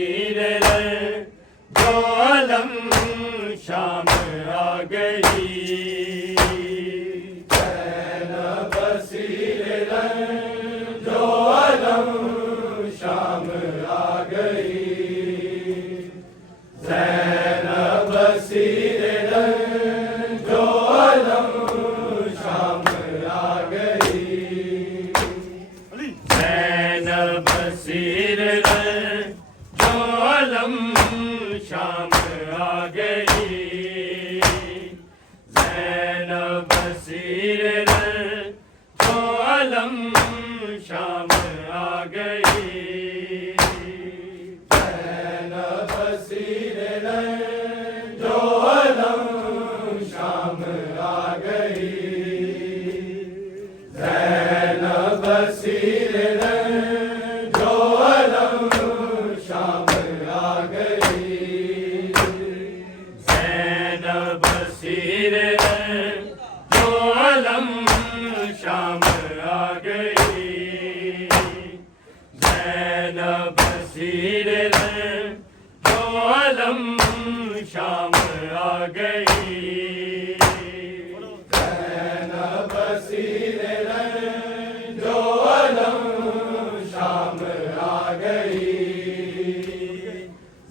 बसीर जो अलम शाम आ गई। ज़ैनब बसीर जो अलम शाम आ गई। ज़ैनब बसीर जो अलम शाम आ गई। ज़ैनब बसीर जो अलम शाम आ गई। ज़ैनब बसीर जो अलम शाम आ गई। ज़ैनब बसीर जो अलम शाम आ गई। ज़ैनब बसीर जो अलम शाम आ गई। ज़ैनब बसीर जो अलम शाम आ गई। ज़ैनब बसीर जो अलम शाम आ गई। ज़ैनब बसीर जो अलम शाम आ गई। ज़ैनब बसीर जो अलम शाम आ गई।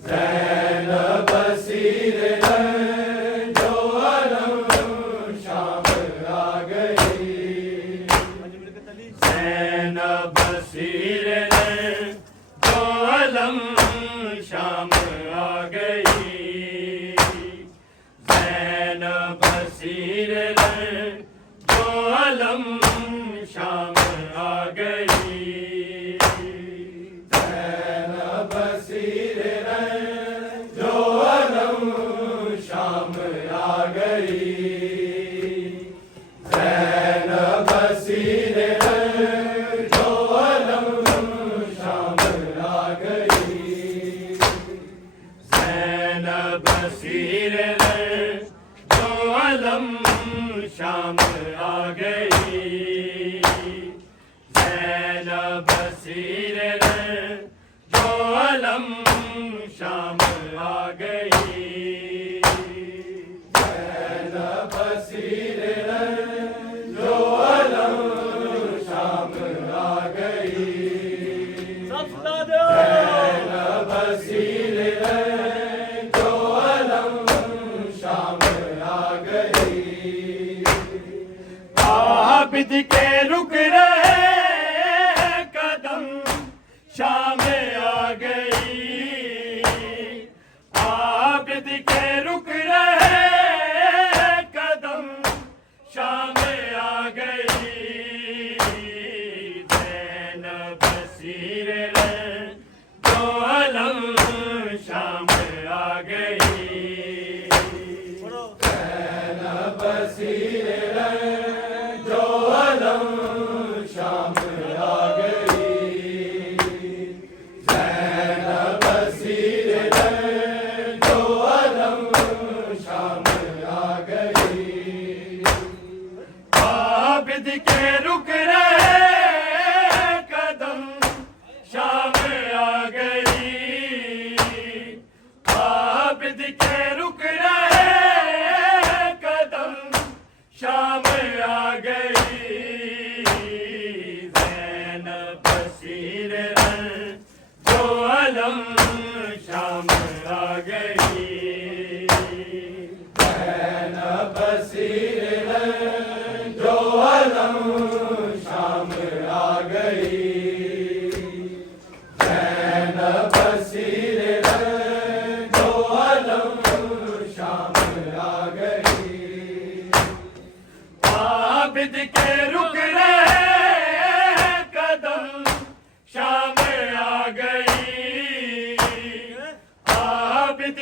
ज़ैनब बसीर जो अलम शाम आ गई। ज़ैनब बसीर जो अलम शाम आ गई। ज़ैनब बसीर जो अलम शाम आ गई। ज़ैनब बसीर जो अलम शाम आ गई। ज़ैनब बसीर जो अलम शाम आ गई। ज़ैनब बसीर जो अलम शाम आ गई। ज़ैनब बसीर जो अलम शाम आ गई। ज़ैनब बसीर जो अलम शाम आ गई। आबिद के रुक रहे कदम शाम आ गई। आबिद के रुक रहे कदम शाम आ गई। ज़ैनब बसीर जो अलम शाम आ गई। ज़ैनब बसीर जो अलम शाम आ गई। ज़ैनब बसीर जो अलम शाम आ गई। आबिद के रुक रहे कदम शाम आ गई। आबिद के रुक रहे कदम शाम आ गई। ज़ैनब बसीर जो अलम शाम आ गई। ज़ैनब बसीर जो अलम शाम आ गई। ज़ैनब बसीर जो अलम शाम आ गई। आबिद के रुक रहे कदम शाम आ गई। आबिद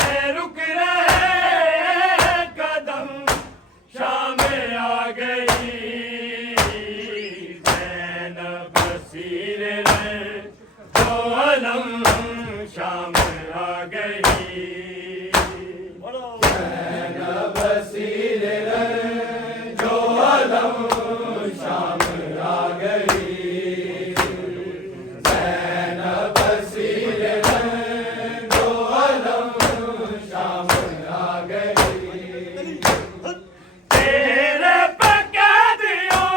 के रुक रहे कदम, शाम आ गई। ज़ैनब बसीर जो अलम, शाम आ गई। ज़ैनब बसीर जो अलम, शाम आ गई। ज़ैनब बसीर जो अलम, शाम आ गई। तेरे कैदियों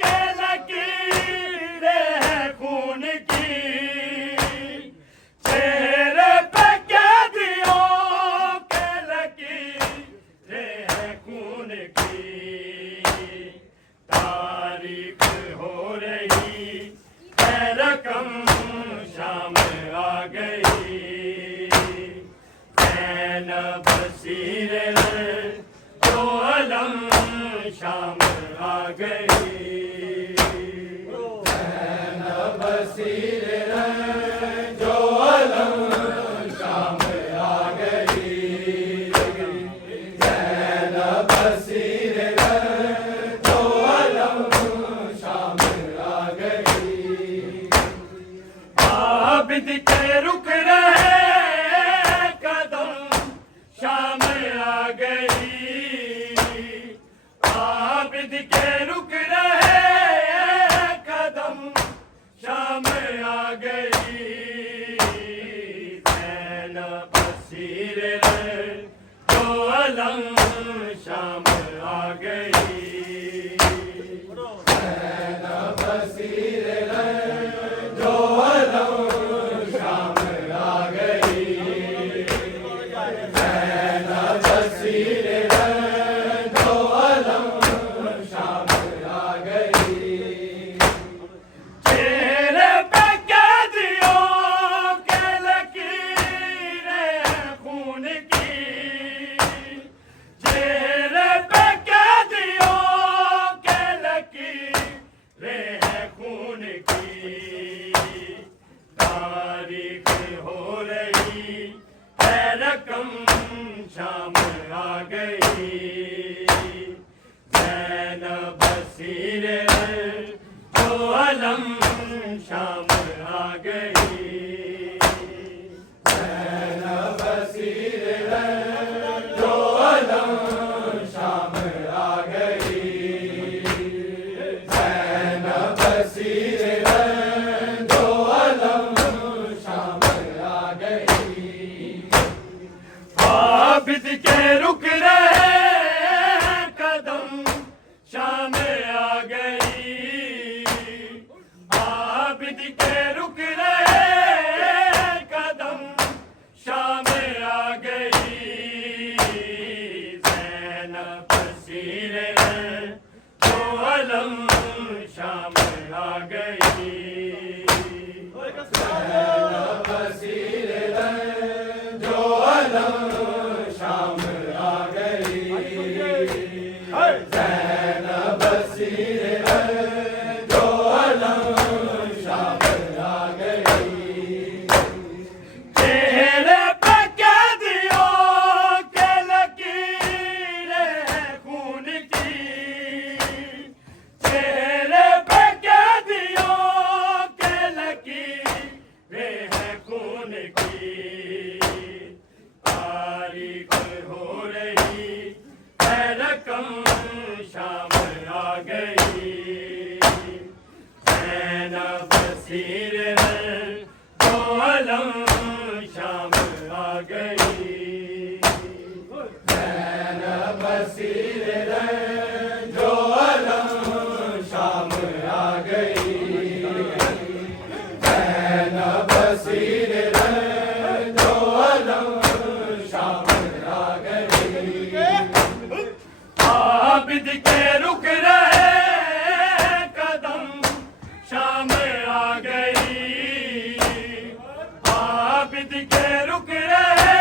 के लकीरें हैं खून की, तेरे कैदियों के लकीरें हैं खून की। तारीख हो रही है रकम, शाम आ गई। ज़ैनब बसीर जो अलम, शाम आ गई। ज़ैनब बसीर जो अलम, शाम आ गई। ज़ैनब बसीर जो अलम, शाम आ गई। आबिद के रुक रहे कदम, शाम आ गई। आबिद के रुक रहे कदम, शाम आ गई। ज़ैनब बसीर जो अलम, शाम आ गई। ज़ैनब बसीर जो अलम, शाम आ गई। ज़ैनब बसीर जो अलम, शाम आ गई। चेहरे पे कैदियों के लकीरें हैं खून की, चेहरे पे कैदियों के लकीरें हैं खून की। तारीख हो रही है रकम, शाम आ गई। ज़ैनब बसीर जो अलम, शाम आ गई। ज़ैनब बसीर जो अलम, शाम आ गई। ज़ैनब बसीर जो अलम, शाम आ गई। आबिद के रुक रहे कदम, शाम आ गई। आबिद के रुक रहे कदम, शाम आ गई। ज़ैनब बसीर जो अलम, शाम आ गई। ज़ैनब बसीर जो अलम, शाम आ गई। ज़ैनब बसीर जो अलम, शाम आ गई। चेहरे पे कैदियों के लकीरें हैं खून की, चेहरे पे कैदियों के लकीरें हैं खून की। तारीख हो रही है रकम, शाम आ गई। ज़ैनब बसीर जो अलम, शाम आ गई। ज़ैनब बसीर जो अलम, शाम आ गई। ज़ैनब बसीर जो अलम, शाम आ गई। आबिद के रुक रहे कदम, शाम आ गई। आबिद के रुक रहे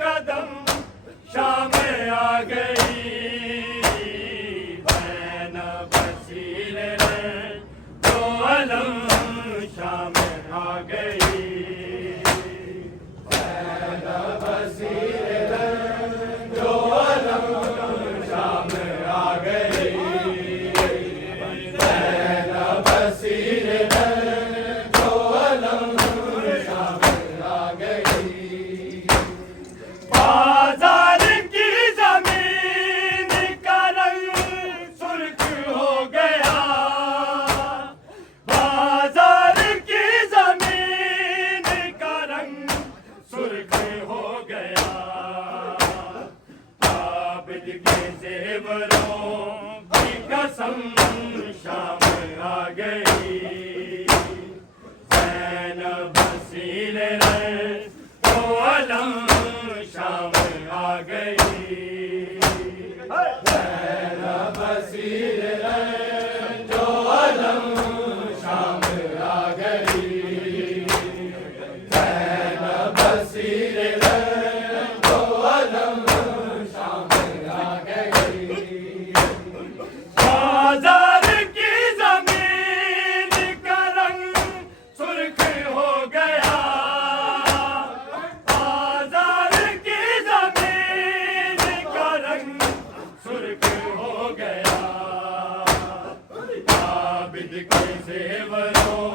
कदम, शाम आ गई। ज़ैनब बसीर जो अलम, शाम आ गई। ज़ैनब सुर्ख हो गया। आबिद के जेवरों की कसम शाम आ गई। ज़ैनब हसीन तो अलम शाम आ गई। ज़ैनब हसीन तो अलम शाम आ गई। ज़ैनब हसीन तो अलम शाम आ गई। बाजार की जमीन का रंग सुर्ख हो गया। बाजार की जमीन का रंग सुर्ख हो गया। आबिद के जेवरों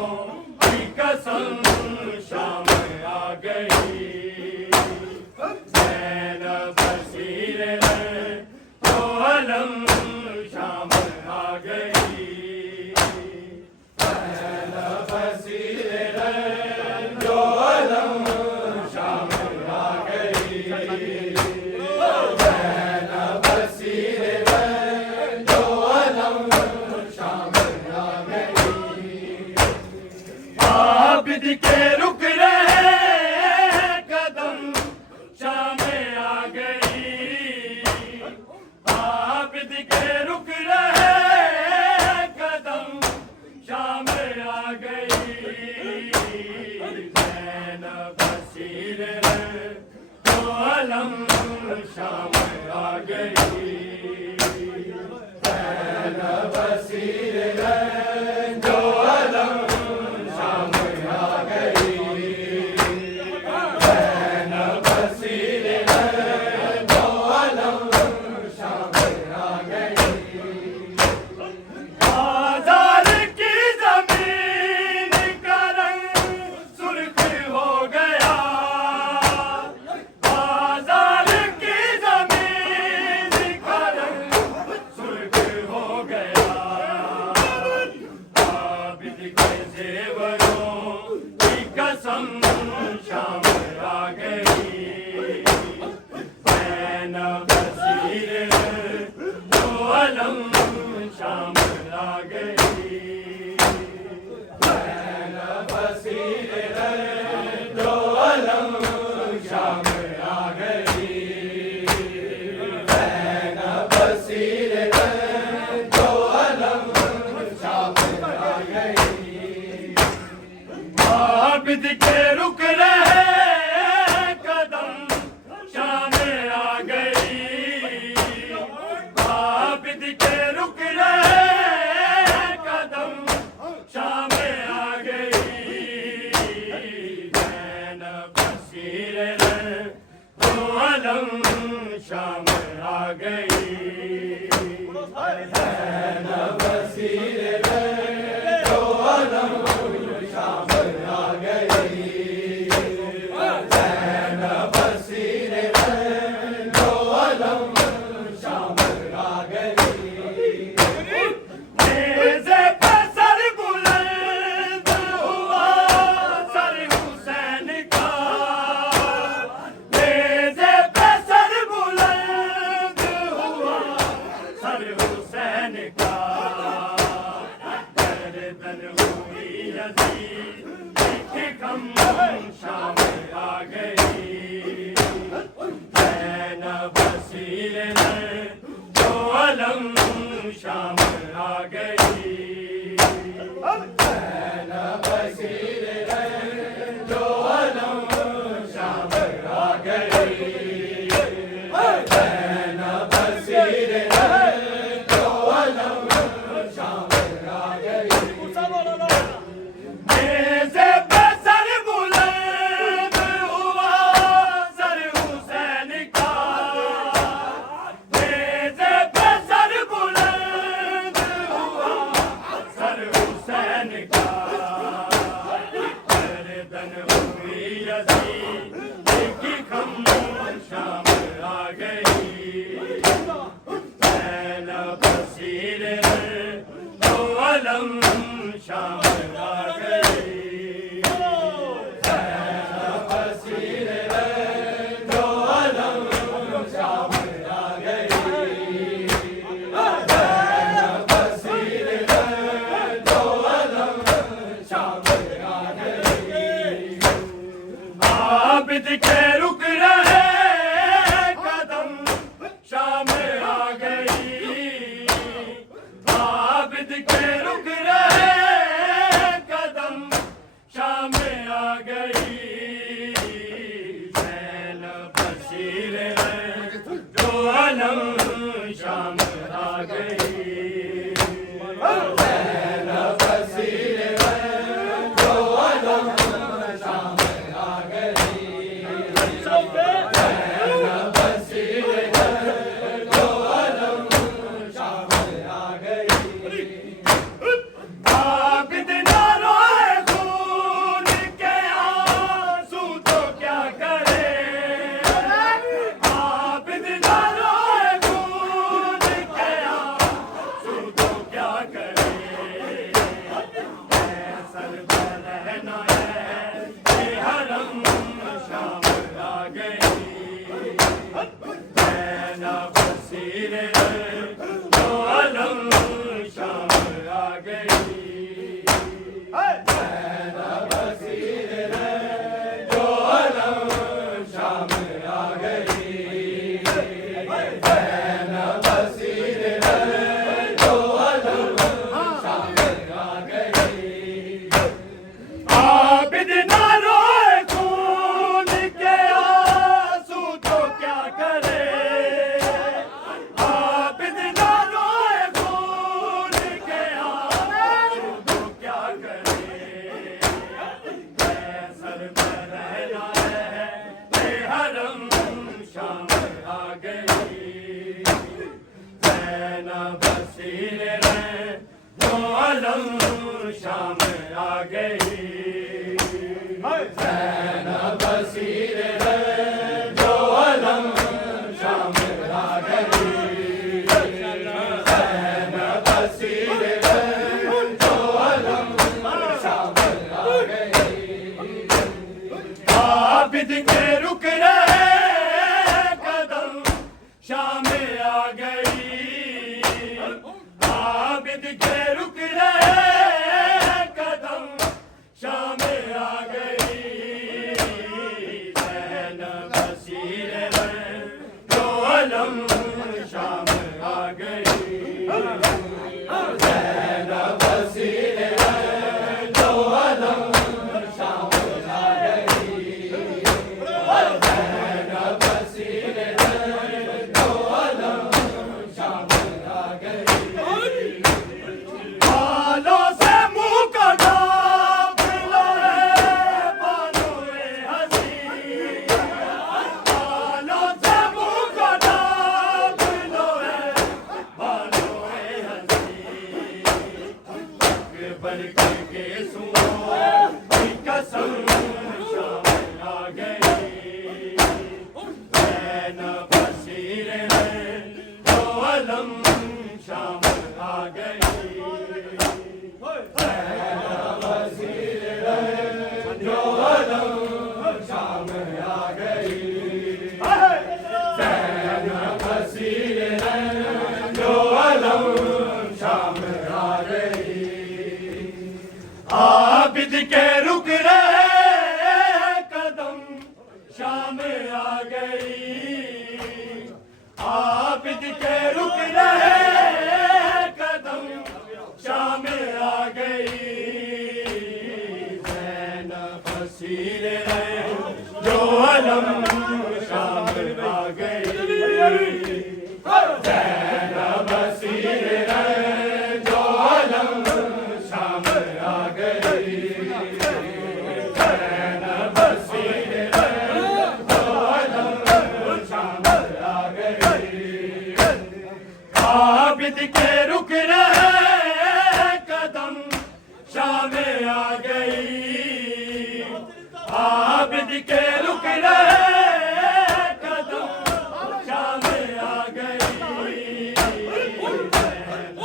की कसम शाम आ गई। ज़ैनब हसीन तो अलम शाम आ गई। ज़ैनब हसीन तो अलम शाम आ गई। ज़ैनब हसीन तो अलम शाम आ गई। आबिद के रुक रहे कदम शाम आ गई। आबिद के रुक रहे कदम शाम आ गई। ज़ैनब हसीन तो अलम शाम आ गई। ज़ैनब हसीन तो अलम शाम आ गई। ज़ैनब हसीन तो अलम शाम आ गई। बाजार की जमीन का रंग सुर्ख हो गया। बाजार की जमीन का रंग सुर्ख हो गया। आबिद के जेवरों की कसम शाम आ गई। ज़ैनब हसीन तो अलम शाम आ गई। ज़ैनब हसीन तो अलम शाम आ गई। ज़ैनब हसीन तो अलम शाम आ गई। आबिद के रुक रहे कदम शाम आ गई। आबिद के रुक रहे कदम शाम आ गई। ज़ैनब हसीन तो अलम शाम आ गई। ज़ैनब हसीन तो अलम शाम आ गई। ज़ैनब हसीन तो अलम शाम आ गई। नेज़े पे सर बुलंद हुआ सर हुसैन का। नेज़े पे सर बुलंद हुआ सर हुसैन का। गर्दन हुई यज़ीद की कम शाम आ गई। ज़ैनब हसीन तो अलम शाम आ गई। ज़ैनब हसीन तो अलम शाम आ गई। ज़ैनब हसीन तो अलम शाम आ गई। नेज़े पे सर बुलंद हुआ सर हुसैन का। नेज़े पे सर बुलंद हुआ सर हुसैन का। गर्दन हुई यज़ीद की कम शाम आ गई। ज़ैनब हसीन तो अलम शाम आ गई। ज़ैनब हसीन रुक रहे कदम शाम आ गई, आबिद के रुक रहे कदम शाम आ गई, ज़ैनब बसीर है जो अलम शाम आ गई। शाम आ गई, ज़ैनब बसीर है जो अलम शाम आ गई, ज़ैनब बसीर है जो अलम शाम आ गई, आबिद के रुक रहे कदम शाम आ गई, आबिद के रुक रहे शाम आ गई, ज़ैनब बसीर है जो अलम शाम आ गई, ज़ैनब बसीर है जो अलम शाम आ गई, ज़ैनब बसीर है जो अलम शाम आ गई, बालों से मुँह कटा आबिद के रुक रहे कदम शाम आ गई, आबिद के रुक रहे कदम शाम आ गई, ज़ैनब बसीर है जो अलम शाम आ गई, ज़ैनब बसीर है जो अलम शाम आ गई, ज़ैनब बसीर है जो अलम शाम आ गई, आबिद के रुक रहे कदम शाम आ गई, आबिद के रुक रहे कदम शाम आ गई,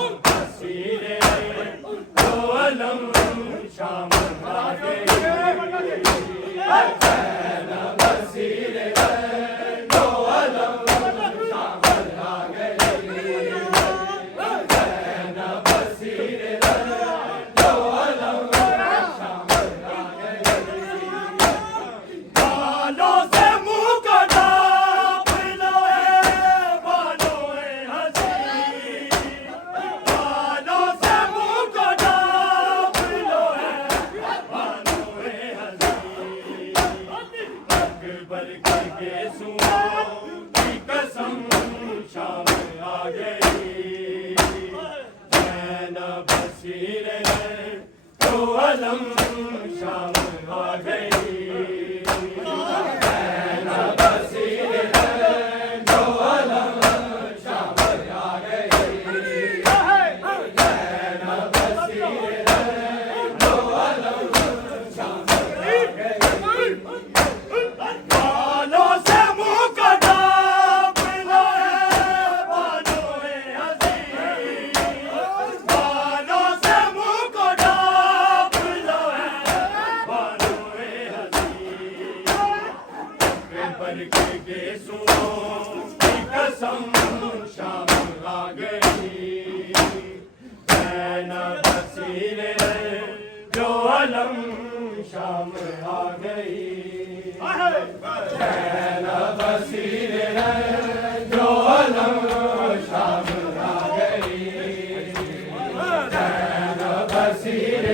ज़ैनब बसीर है जो अलम शाम आ गई, ज़ैनब बसीर है जो अलम शाम आ गई, ज़ैनब बसीर है जो अलम शाम आ गई, गेसुओं की कसम शाम आ गई। ज़ैनब बसीर दो अलम शाम आ गई। ज़ैनब बसीर दो अलम शाम आ गई। ज़ैनब बसीर दो अलम शाम आ गई। बालों से मुँह कटा पिलो है बानोए हसीन। बालों से मुँह कटा पिलो है बानोए हसीन। पर के गेसुओं की कसम शाम आ गई। ज़ैनब बसीर जो अलम शाम आ गई। ज़ैनब बसीर जो अलम शाम आ गई। ज़ैनब बसीर